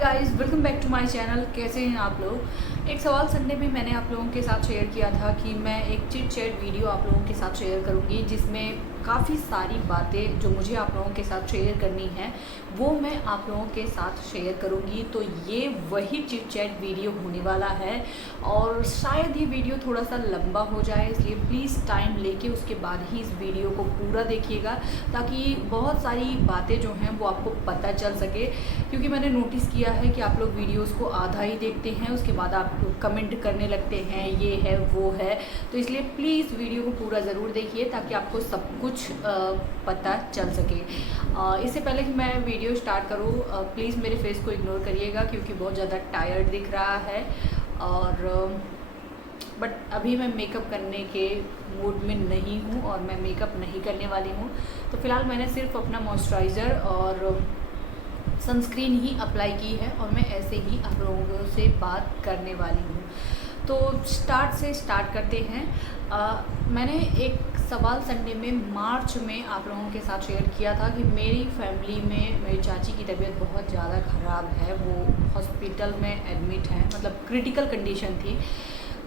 Guys, welcome back to my channel. कैसे हैं आप लोग। एक सवाल संडे में मैंने आप लोगों के साथ शेयर किया था कि मैं एक चिट चैट वीडियो आप लोगों के साथ शेयर करूंगी जिसमें काफ़ी सारी बातें जो मुझे आप लोगों के साथ शेयर करनी है वो मैं आप लोगों के साथ शेयर करूंगी। तो ये वही चिट चैट वीडियो होने वाला है और शायद ये वीडियो थोड़ा सा लंबा हो जाए, इसलिए प्लीज़ टाइम लेके उसके बाद ही इस वीडियो को पूरा देखिएगा ताकि बहुत सारी बातें जो हैं वो आपको पता चल सके। क्योंकि मैंने नोटिस किया है कि आप लोग वीडियोस को आधा ही देखते हैं, उसके बाद आप कमेंट करने लगते हैं ये है वो है। तो इसलिए प्लीज़ वीडियो को पूरा ज़रूर देखिए ताकि आपको सब कुछ पता चल सके। इससे पहले कि मैं वीडियो स्टार्ट करूँ, प्लीज़ मेरे फेस को इग्नोर करिएगा क्योंकि बहुत ज़्यादा टायर्ड दिख रहा है और बट अभी मैं मेकअप करने के मूड में नहीं हूँ और मैं मेकअप नहीं करने वाली हूँ। तो फ़िलहाल मैंने सिर्फ अपना मॉइस्चराइज़र और सनस्क्रीन ही अप्लाई की है और मैं ऐसे ही आप लोगों से बात करने वाली हूँ। तो स्टार्ट करते हैं। मैंने एक सवाल संडे में मार्च में आप लोगों के साथ शेयर किया था कि मेरी फैमिली में मेरी चाची की तबीयत बहुत ज़्यादा ख़राब है, वो हॉस्पिटल में एडमिट हैं, मतलब क्रिटिकल कंडीशन थी।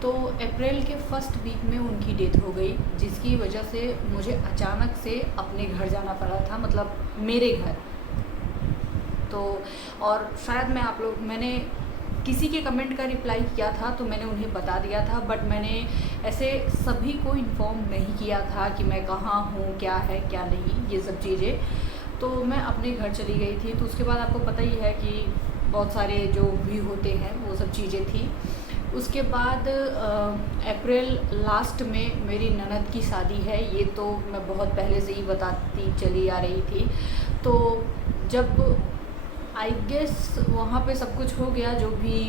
तो अप्रैल के फर्स्ट वीक में उनकी डेथ हो गई, जिसकी वजह से मुझे अचानक से अपने घर जाना पड़ा था, मतलब मेरे घर। तो और शायद मैंने किसी के कमेंट का रिप्लाई किया था तो मैंने उन्हें बता दिया था, बट मैंने ऐसे सभी को इन्फॉर्म नहीं किया था कि मैं कहाँ हूँ, क्या है क्या नहीं, ये सब चीज़ें। तो मैं अपने घर चली गई थी। तो उसके बाद आपको पता ही है कि बहुत सारे जो भी होते हैं वो सब चीज़ें थी। उसके बाद अप्रैल लास्ट में मेरी ननद की शादी है, ये तो मैं बहुत पहले से ही बताती चली आ रही थी। तो जब आई गेस वहाँ पे सब कुछ हो गया, जो भी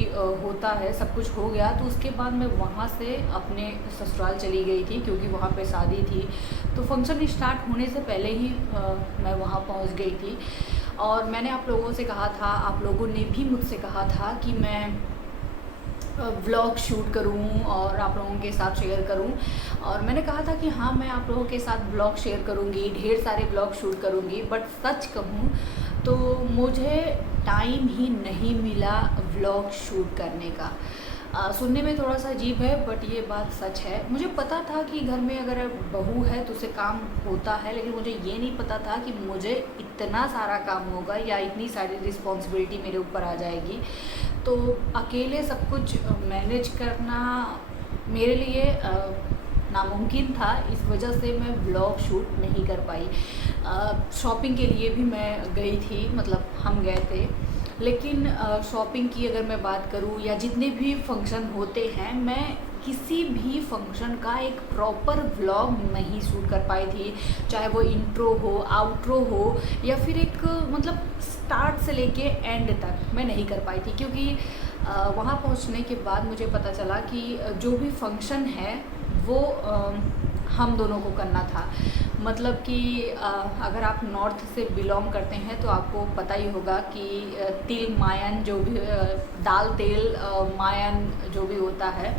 होता है सब कुछ हो गया, तो उसके बाद मैं वहाँ से अपने ससुराल चली गई थी क्योंकि वहाँ पे शादी थी। तो फंक्शन स्टार्ट होने से पहले ही मैं वहाँ पहुँच गई थी और मैंने आप लोगों से कहा था, आप लोगों ने भी मुझसे कहा था कि मैं व्लॉग शूट करूं और आप लोगों के साथ शेयर करूं। और मैंने कहा था कि हाँ, मैं आप लोगों के साथ व्लॉग शेयर करूंगी, ढेर सारे व्लॉग शूट करूंगी। बट सच कहूं तो मुझे टाइम ही नहीं मिला व्लॉग शूट करने का। सुनने में थोड़ा सा अजीब है बट ये बात सच है। मुझे पता था कि घर में अगर बहू है तो उसे काम होता है, लेकिन मुझे ये नहीं पता था कि मुझे इतना सारा काम होगा या इतनी सारी रिस्पॉन्सिबिलिटी मेरे ऊपर आ जाएगी। तो अकेले सब कुछ मैनेज करना मेरे लिए नामुमकिन था, इस वजह से मैं व्लॉग शूट नहीं कर पाई। शॉपिंग के लिए भी मैं गई थी, मतलब हम गए थे, लेकिन शॉपिंग की अगर मैं बात करूँ या जितने भी फंक्शन होते हैं, मैं किसी भी फंक्शन का एक प्रॉपर व्लॉग नहीं शूट कर पाई थी। चाहे वो इंट्रो हो, आउट्रो हो या फिर एक मतलब स्टार्ट से लेके एंड तक मैं नहीं कर पाई थी। क्योंकि वहाँ पहुँचने के बाद मुझे पता चला कि जो भी फंक्शन है वो हम दोनों को करना था। मतलब कि अगर आप नॉर्थ से बिलोंग करते हैं तो आपको पता ही होगा कि तिल मायन जो भी दाल तेल मायन जो भी होता है,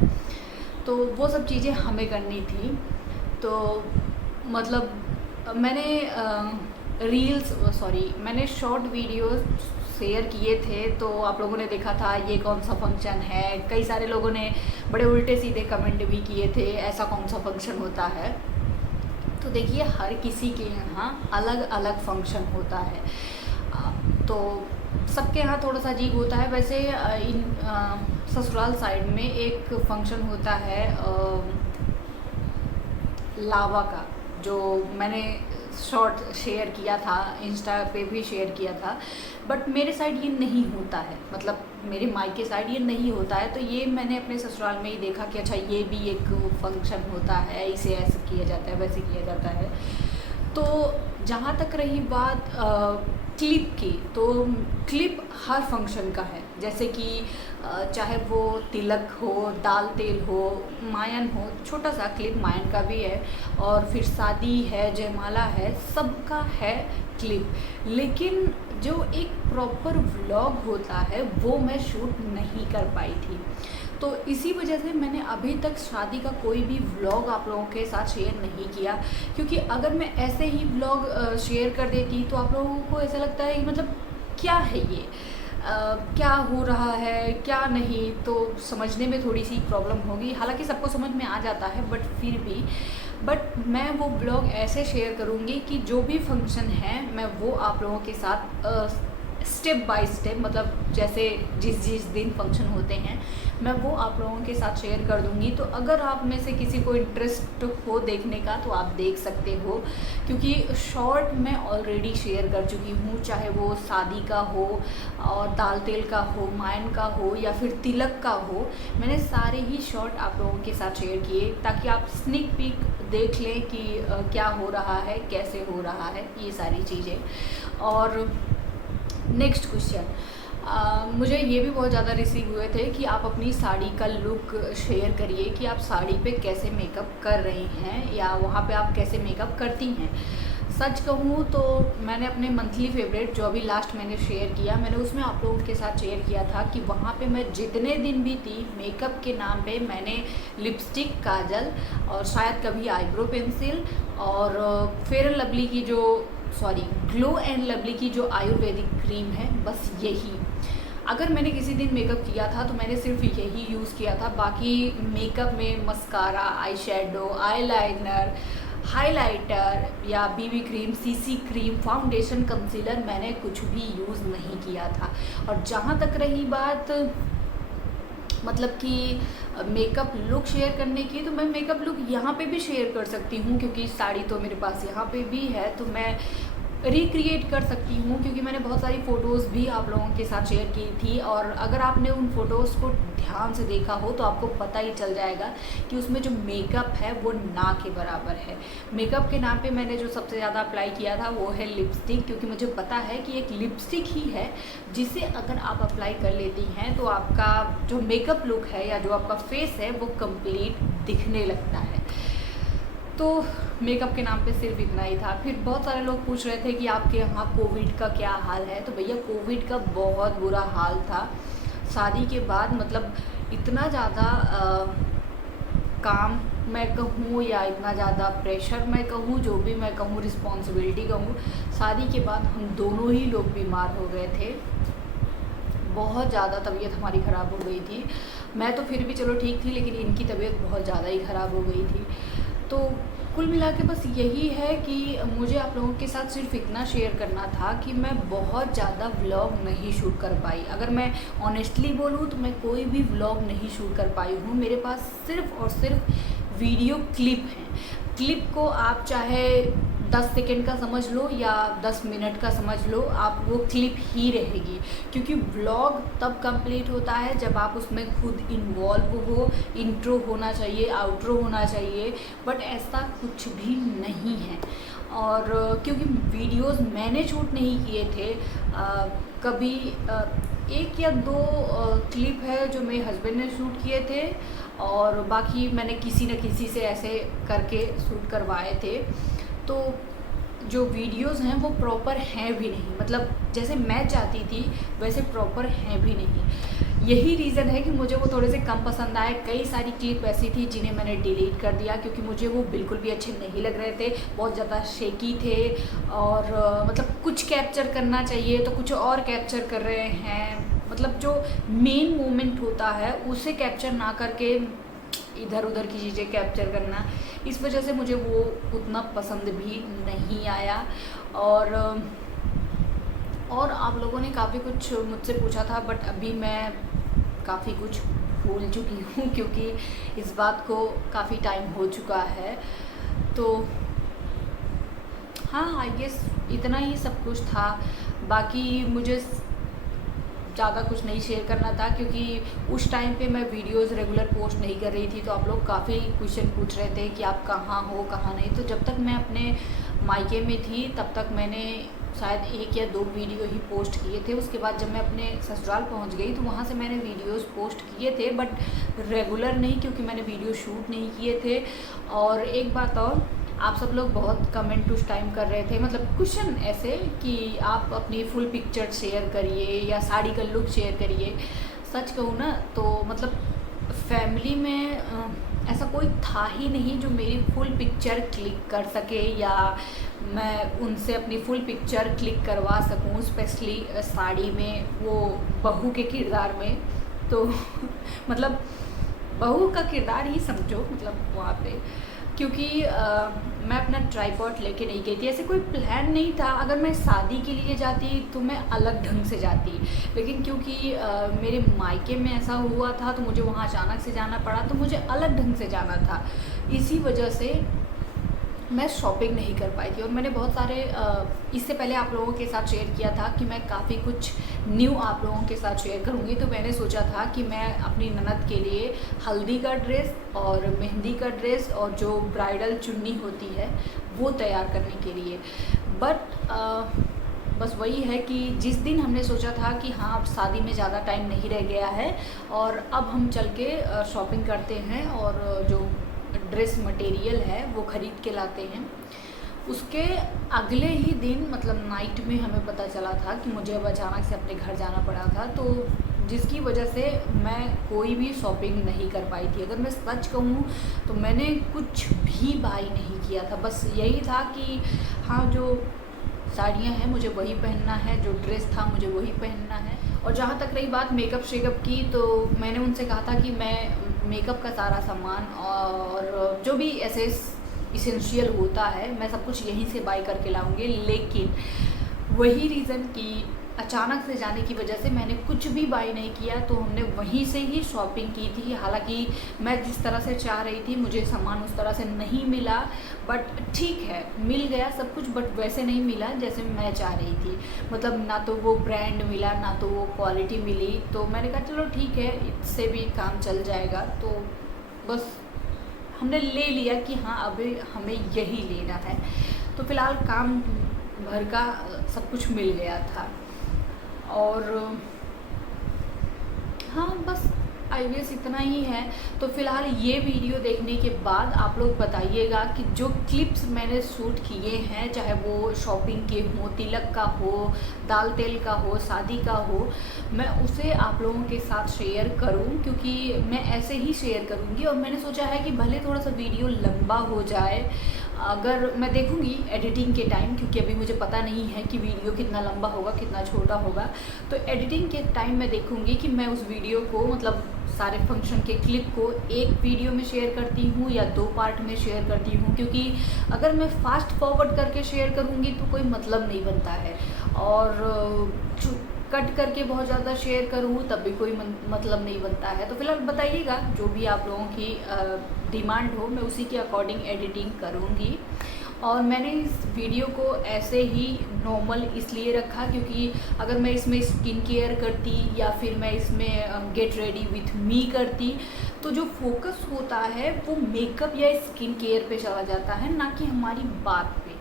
तो वो सब चीज़ें हमें करनी थी। तो मतलब मैंने शॉर्ट वीडियोस शेयर किए थे, तो आप लोगों ने देखा था ये कौन सा फंक्शन है। कई सारे लोगों ने बड़े उल्टे सीधे कमेंट भी किए थे, ऐसा कौन सा फंक्शन होता है। तो देखिए, हर किसी के यहाँ अलग अलग फंक्शन होता है, तो सबके यहाँ थोड़ा सा अजीब होता है। वैसे इन ससुराल साइड में एक फंक्शन होता है लावा का, जो मैंने शॉर्ट शेयर किया था, इंस्टा पे भी शेयर किया था, बट मेरे साइड ये नहीं होता है, मतलब मेरे मायके साइड ये नहीं होता है। तो ये मैंने अपने ससुराल में ही देखा कि अच्छा ये भी एक फंक्शन होता है, इसे ऐसे किया जाता है, वैसे किया जाता है। तो जहाँ तक रही बात क्लिप की, तो क्लिप हर फंक्शन का है। जैसे कि चाहे वो तिलक हो, दाल तेल हो, मायन हो, छोटा सा क्लिप मायन का भी है, और फिर शादी है, जयमाला है, सबका है क्लिप। लेकिन जो एक प्रॉपर व्लॉग होता है वो मैं शूट नहीं कर पाई थी। तो इसी वजह से मैंने अभी तक शादी का कोई भी व्लॉग आप लोगों के साथ शेयर नहीं किया, क्योंकि अगर मैं ऐसे ही व्लॉग शेयर कर देती तो आप लोगों को ऐसा लगता है कि मतलब क्या है ये, क्या हो रहा है क्या नहीं, तो समझने में थोड़ी सी प्रॉब्लम होगी। हालांकि सबको समझ में आ जाता है बट मैं वो ब्लॉग ऐसे शेयर करूँगी कि जो भी फंक्शन है मैं वो आप लोगों के साथ स्टेप बाय स्टेप, मतलब जैसे जिस दिन फंक्शन होते हैं मैं वो आप लोगों के साथ शेयर कर दूंगी। तो अगर आप में से किसी को इंटरेस्ट हो देखने का तो आप देख सकते हो, क्योंकि शॉर्ट मैं ऑलरेडी शेयर कर चुकी हूँ, चाहे वो शादी का हो और दाल तेल का हो, मायन का हो या फिर तिलक का हो, मैंने सारे ही शॉर्ट आप लोगों के साथ शेयर किए ताकि आप स्निक पीक देख लें कि क्या हो रहा है, कैसे हो रहा है, ये सारी चीज़ें। और नेक्स्ट क्वेश्चन, मुझे ये भी बहुत ज़्यादा रिसीव हुए थे कि आप अपनी साड़ी का लुक शेयर करिए कि आप साड़ी पे कैसे मेकअप कर रही हैं या वहाँ पे आप कैसे मेकअप करती हैं। सच कहूँ तो मैंने अपने मंथली फेवरेट जो अभी लास्ट मैंने शेयर किया, मैंने उसमें आप लोगों के साथ शेयर किया था कि वहाँ पे मैं जितने दिन भी थी मेकअप के नाम पे मैंने लिपस्टिक, काजल और शायद कभी आईब्रो पेंसिल और फेयर एंड लवली की जो ग्लो एंड लवली की जो आयुर्वेदिक क्रीम है, बस यही। अगर मैंने किसी दिन मेकअप किया था तो मैंने सिर्फ यही यूज़ किया था। बाकी मेकअप में mascara, eyeshadow, eyeliner, highlighter या BB cream, CC cream, foundation, concealer मैंने कुछ भी यूज़ नहीं किया था। और जहाँ तक रही बात मतलब कि मेकअप लुक शेयर करने की, तो मैं मेकअप लुक यहाँ पे भी शेयर कर सकती हूँ क्योंकि साड़ी तो मेरे पास यहाँ पे भी है, तो मैं रिक्रिएट कर सकती हूँ क्योंकि मैंने बहुत सारी फ़ोटोज़ भी आप लोगों के साथ शेयर की थी। और अगर आपने उन फ़ोटोज़ को ध्यान से देखा हो तो आपको पता ही चल जाएगा कि उसमें जो मेकअप है वो ना के बराबर है। मेकअप के नाम पे मैंने जो सबसे ज़्यादा अप्लाई किया था वो है लिपस्टिक, क्योंकि मुझे पता है कि एक लिपस्टिक ही है जिसे अगर आप अप्लाई कर लेती हैं तो आपका जो मेकअप लुक है या जो आपका फेस है वो कंप्लीट दिखने लगता है। तो मेकअप के नाम पे सिर्फ इतना ही था। फिर बहुत सारे लोग पूछ रहे थे कि आपके यहाँ कोविड का क्या हाल है, तो भैया कोविड का बहुत बुरा हाल था। शादी के बाद मतलब इतना ज़्यादा काम मैं कहूँ या इतना ज़्यादा प्रेशर मैं कहूँ, जो भी मैं कहूँ, रिस्पॉन्सिबिलिटी कहूँ, शादी के बाद हम दोनों ही लोग बीमार हो गए थे। बहुत ज़्यादा तबीयत हमारी ख़राब हो गई थी। मैं तो फिर भी चलो ठीक थी, लेकिन इनकी तबीयत बहुत ज़्यादा ही ख़राब हो गई थी। तो कुल मिला के बस यही है कि मुझे आप लोगों के साथ सिर्फ इतना शेयर करना था कि मैं बहुत ज़्यादा व्लॉग नहीं शूट कर पाई। अगर मैं ऑनेस्टली बोलूँ तो मैं कोई भी व्लॉग नहीं शूट कर पाई हूँ। मेरे पास सिर्फ और सिर्फ वीडियो क्लिप हैं। क्लिप को आप चाहे 10 सेकेंड का समझ लो या 10 मिनट का समझ लो, आप वो क्लिप ही रहेगी, क्योंकि व्लॉग तब कंप्लीट होता है जब आप उसमें खुद इन्वॉल्व हो। इंट्रो होना चाहिए, आउट्रो होना चाहिए, बट ऐसा कुछ भी नहीं है। और क्योंकि वीडियोस मैंने शूट नहीं किए थे, कभी 1 या 2 क्लिप है जो मेरे हस्बैंड ने शूट किए थे और बाकी मैंने किसी न किसी से ऐसे करके शूट करवाए थे। तो जो वीडियोस हैं वो प्रॉपर हैं भी नहीं, मतलब जैसे मैं चाहती थी वैसे प्रॉपर हैं भी नहीं। यही रीज़न है कि मुझे वो थोड़े से कम पसंद आए। कई सारी क्लिप ऐसी थी जिन्हें मैंने डिलीट कर दिया क्योंकि मुझे वो बिल्कुल भी अच्छे नहीं लग रहे थे, बहुत ज़्यादा शेकी थे और मतलब कुछ कैप्चर करना चाहिए तो कुछ और कैप्चर कर रहे हैं। मतलब जो मेन मोमेंट होता है उसे कैप्चर ना करके इधर उधर की चीज़ें कैप्चर करना, इस वजह से मुझे वो उतना पसंद भी नहीं आया। और आप लोगों ने काफ़ी कुछ मुझसे पूछा था, बट अभी मैं काफ़ी कुछ भूल चुकी हूँ क्योंकि इस बात को काफ़ी टाइम हो चुका है। तो हाँ, आई गेस इतना ही सब कुछ था। बाकी मुझे ज़्यादा कुछ नहीं शेयर करना था क्योंकि उस टाइम पे मैं वीडियोस रेगुलर पोस्ट नहीं कर रही थी, तो आप लोग काफ़ी क्वेश्चन पूछ रहे थे कि आप कहाँ हो कहाँ नहीं। तो जब तक मैं अपने मायके में थी तब तक मैंने शायद 1 या 2 वीडियो ही पोस्ट किए थे। उसके बाद जब मैं अपने ससुराल पहुंच गई तो वहाँ से मैंने वीडियोस पोस्ट किए थे, बट रेगुलर नहीं क्योंकि मैंने वीडियो शूट नहीं किए थे। और एक बात और, आप सब लोग बहुत कमेंट उस टाइम कर रहे थे, मतलब क्वेश्चन ऐसे कि आप अपनी फुल पिक्चर शेयर करिए या साड़ी का लुक शेयर करिए। सच कहूँ ना तो मतलब फैमिली में ऐसा कोई था ही नहीं जो मेरी फुल पिक्चर क्लिक कर सके या मैं उनसे अपनी फुल पिक्चर क्लिक करवा सकूं, स्पेशली साड़ी में, वो बहू के किरदार में। तो मतलब बहू का किरदार ही समझो मतलब वहाँ पे, क्योंकि मैं अपना ट्राइपॉड लेके नहीं गई थी। ऐसे कोई प्लान नहीं था। अगर मैं शादी के लिए जाती तो मैं अलग ढंग से जाती, लेकिन क्योंकि मेरे मायके में ऐसा हुआ था तो मुझे वहाँ अचानक से जाना पड़ा, तो मुझे अलग ढंग से जाना था। इसी वजह से मैं शॉपिंग नहीं कर पाई थी। और मैंने बहुत सारे इससे पहले आप लोगों के साथ शेयर किया था कि मैं काफ़ी कुछ न्यू आप लोगों के साथ शेयर करूँगी। तो मैंने सोचा था कि मैं अपनी ननद के लिए हल्दी का ड्रेस और मेहंदी का ड्रेस और जो ब्राइडल चुन्नी होती है वो तैयार करने के लिए, बट बस वही है कि जिस दिन हमने सोचा था कि हाँ अब शादी में ज़्यादा टाइम नहीं रह गया है और अब हम चल के शॉपिंग करते हैं और जो ड्रेस मटेरियल है वो ख़रीद के लाते हैं, उसके अगले ही दिन मतलब नाइट में हमें पता चला था कि मुझे अब अचानक से अपने घर जाना पड़ा था। तो जिसकी वजह से मैं कोई भी शॉपिंग नहीं कर पाई थी। अगर मैं सच कहूँ तो मैंने कुछ भी बाई नहीं किया था। बस यही था कि हाँ जो साड़ियाँ हैं मुझे वही पहनना है, जो ड्रेस था मुझे वही पहनना है। और जहाँ तक रही बात मेकअप शेकअप की, तो मैंने उनसे कहा था कि मैं मेकअप का सारा सामान और जो भी ऐसे इसेंशियल होता है मैं सब कुछ यहीं से बाय करके लाऊंगी। लेकिन वही रीज़न कि अचानक से जाने की वजह से मैंने कुछ भी बाय नहीं किया, तो हमने वहीं से ही शॉपिंग की थी। हालांकि मैं जिस तरह से चाह रही थी मुझे सामान उस तरह से नहीं मिला, बट ठीक है मिल गया सब कुछ, बट वैसे नहीं मिला जैसे मैं चाह रही थी। मतलब ना तो वो ब्रांड मिला ना तो वो क्वालिटी मिली। तो मैंने कहा चलो ठीक है इससे भी काम चल जाएगा। तो बस हमने ले लिया कि हाँ अभी हमें यही लेना है। तो फ़िलहाल काम भर का सब कुछ मिल गया था। और हाँ बस आई गेस इतना ही है। तो फ़िलहाल ये वीडियो देखने के बाद आप लोग बताइएगा कि जो क्लिप्स मैंने शूट किए हैं, चाहे वो शॉपिंग के हो, तिलक का हो, दाल तेल का हो, शादी का हो, मैं उसे आप लोगों के साथ शेयर करूं, क्योंकि मैं ऐसे ही शेयर करूंगी। और मैंने सोचा है कि भले थोड़ा सा वीडियो लंबा हो जाए, अगर मैं देखूंगी एडिटिंग के टाइम, क्योंकि अभी मुझे पता नहीं है कि वीडियो कितना लंबा होगा कितना छोटा होगा। तो एडिटिंग के टाइम मैं देखूंगी कि मैं उस वीडियो को मतलब सारे फंक्शन के क्लिप को एक वीडियो में शेयर करती हूँ या 2 पार्ट में शेयर करती हूँ, क्योंकि अगर मैं फास्ट फॉरवर्ड करके शेयर करूँगी तो कोई मतलब नहीं बनता है। और कट करके बहुत ज़्यादा शेयर करूँ तब भी कोई मतलब नहीं बनता है। तो फिलहाल बताइएगा जो भी आप लोगों की डिमांड हो, मैं उसी के अकॉर्डिंग एडिटिंग करूँगी। और मैंने इस वीडियो को ऐसे ही नॉर्मल इसलिए रखा क्योंकि अगर मैं इसमें स्किन केयर करती या फिर मैं इसमें गेट रेडी विथ मी करती तो जो फोकस होता है वो मेकअप या स्किन केयर पे चला जाता है, ना कि हमारी बात पे।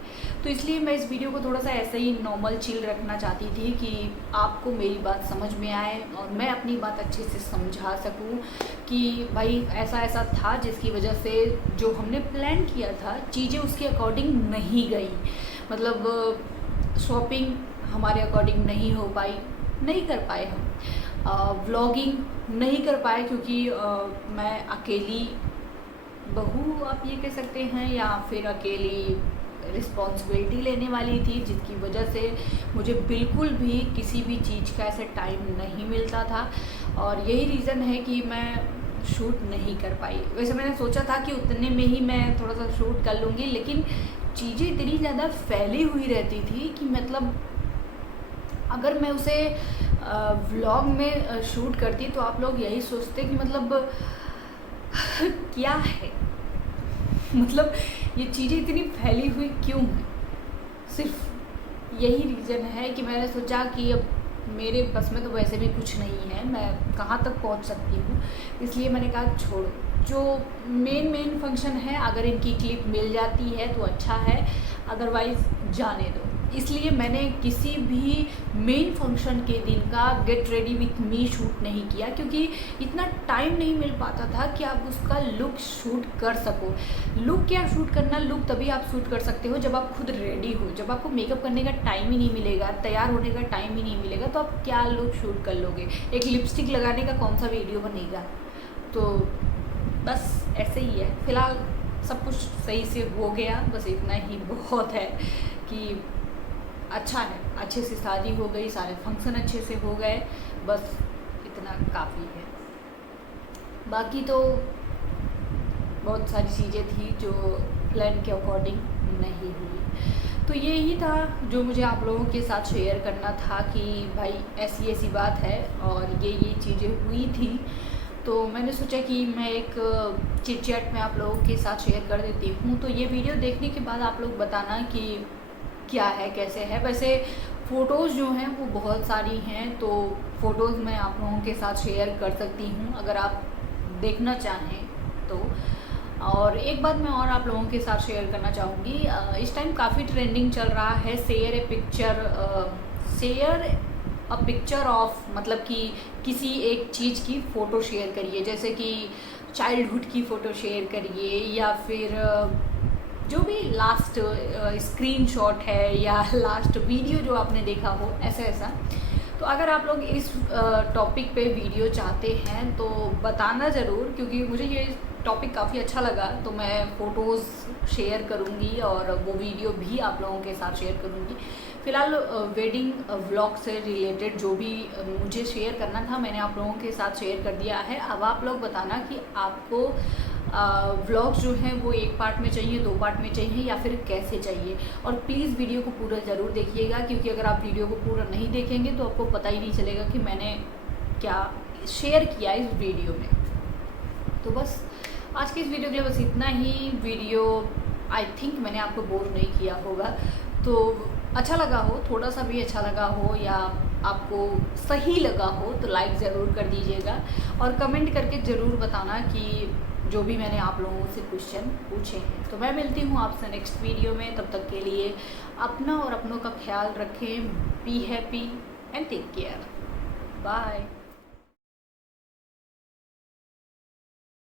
तो इसलिए मैं इस वीडियो को थोड़ा सा ऐसे ही नॉर्मल चिल रखना चाहती थी कि आपको मेरी बात समझ में आए और मैं अपनी बात अच्छे से समझा सकूं कि भाई ऐसा ऐसा था जिसकी वजह से जो हमने प्लान किया था चीज़ें उसके अकॉर्डिंग नहीं गई। मतलब शॉपिंग हमारे अकॉर्डिंग नहीं हो पाई, नहीं कर पाए हम। व्लॉगिंग नहीं कर पाए क्योंकि मैं अकेली बहू आप ये कह सकते हैं या फिर अकेली रिस्पॉन्सिबिलिटी लेने वाली थी, जिसकी वजह से मुझे बिल्कुल भी किसी भी चीज़ का ऐसे टाइम नहीं मिलता था। और यही रीज़न है कि मैं शूट नहीं कर पाई। वैसे मैंने सोचा था कि उतने में ही मैं थोड़ा सा शूट कर लूँगी, लेकिन चीज़ें इतनी ज़्यादा फैली हुई रहती थी कि मतलब अगर मैं उसे व्लॉग में शूट करती तो आप लोग यही सोचते कि मतलब क्या है, मतलब ये चीज़ें इतनी फैली हुई क्यों हैं। सिर्फ यही रीज़न है कि मैंने सोचा कि अब मेरे बस में तो वैसे भी कुछ नहीं है, मैं कहाँ तक पहुँच सकती हूँ। इसलिए मैंने कहा छोड़ो, जो मेन फंक्शन है अगर इनकी क्लिप मिल जाती है तो अच्छा है, अदरवाइज़ जाने दो। इसलिए मैंने किसी भी मेन फंक्शन के दिन का get ready with me shoot नहीं किया, क्योंकि इतना टाइम नहीं मिल पाता था कि आप उसका लुक शूट कर सको। लुक क्या शूट करना, लुक तभी आप शूट कर सकते हो जब आप खुद रेडी हो। जब आपको मेकअप करने का टाइम ही नहीं मिलेगा, तैयार होने का टाइम ही नहीं मिलेगा, तो आप क्या लुक शूट कर लोगे। एक लिपस्टिक लगाने का कौन सा वीडियो बनेगा। तो बस ऐसे ही है। फ़िलहाल सब कुछ सही से हो गया, बस इतना ही बहुत है कि अच्छा है, अच्छे से शादी हो गई, सारे फंक्शन अच्छे से हो गए, बस इतना काफ़ी है। बाकी तो बहुत सारी चीज़ें थी जो प्लान के अकॉर्डिंग नहीं हुई। तो यही था जो मुझे आप लोगों के साथ शेयर करना था कि भाई ऐसी ऐसी बात है और ये चीज़ें हुई थी। तो मैंने सोचा कि मैं एक चिट चैट में आप लोगों के साथ शेयर कर देती हूँ। तो ये वीडियो देखने के बाद आप लोग बताना कि क्या है, कैसे है। वैसे फ़ोटोज़ जो हैं वो बहुत सारी हैं, तो फ़ोटोज़ मैं आप लोगों के साथ शेयर कर सकती हूँ अगर आप देखना चाहें तो। और एक बात मैं और आप लोगों के साथ शेयर करना चाहूँगी, इस टाइम काफ़ी ट्रेंडिंग चल रहा है शेयर अ पिक्चर ऑफ, मतलब कि किसी एक चीज़ की फ़ोटो शेयर करिए, जैसे कि चाइल्डहुड की फ़ोटो शेयर करिए या फिर जो भी लास्ट स्क्रीनशॉट है या लास्ट वीडियो जो आपने देखा हो, ऐसा। तो अगर आप लोग इस टॉपिक पे वीडियो चाहते हैं तो बताना ज़रूर, क्योंकि मुझे ये टॉपिक काफ़ी अच्छा लगा। तो मैं फ़ोटोज़ शेयर करूँगी और वो वीडियो भी आप लोगों के साथ शेयर करूँगी। फ़िलहाल वेडिंग व्लॉग से रिलेटेड जो भी मुझे शेयर करना था मैंने आप लोगों के साथ शेयर कर दिया है। अब आप लोग बताना कि आपको व्लॉग्स जो हैं वो एक पार्ट में चाहिए, 2 पार्ट में चाहिए या फिर कैसे चाहिए। और प्लीज़ वीडियो को पूरा ज़रूर देखिएगा, क्योंकि अगर आप वीडियो को पूरा नहीं देखेंगे तो आपको पता ही नहीं चलेगा कि मैंने क्या शेयर किया इस वीडियो में। तो बस आज की इस वीडियो के लिए बस इतना ही। वीडियो आई थिंक मैंने आपको बोर नहीं किया होगा, तो अच्छा लगा हो, थोड़ा सा भी अच्छा लगा हो या आपको सही लगा हो तो लाइक ज़रूर कर दीजिएगा और कमेंट करके ज़रूर बताना कि जो भी मैंने आप लोगों से क्वेश्चन पूछे हैं। तो मैं मिलती हूँ आपसे नेक्स्ट वीडियो में, तब तक के लिए अपना और अपनों का ख्याल रखें। Be happy and take care. Bye.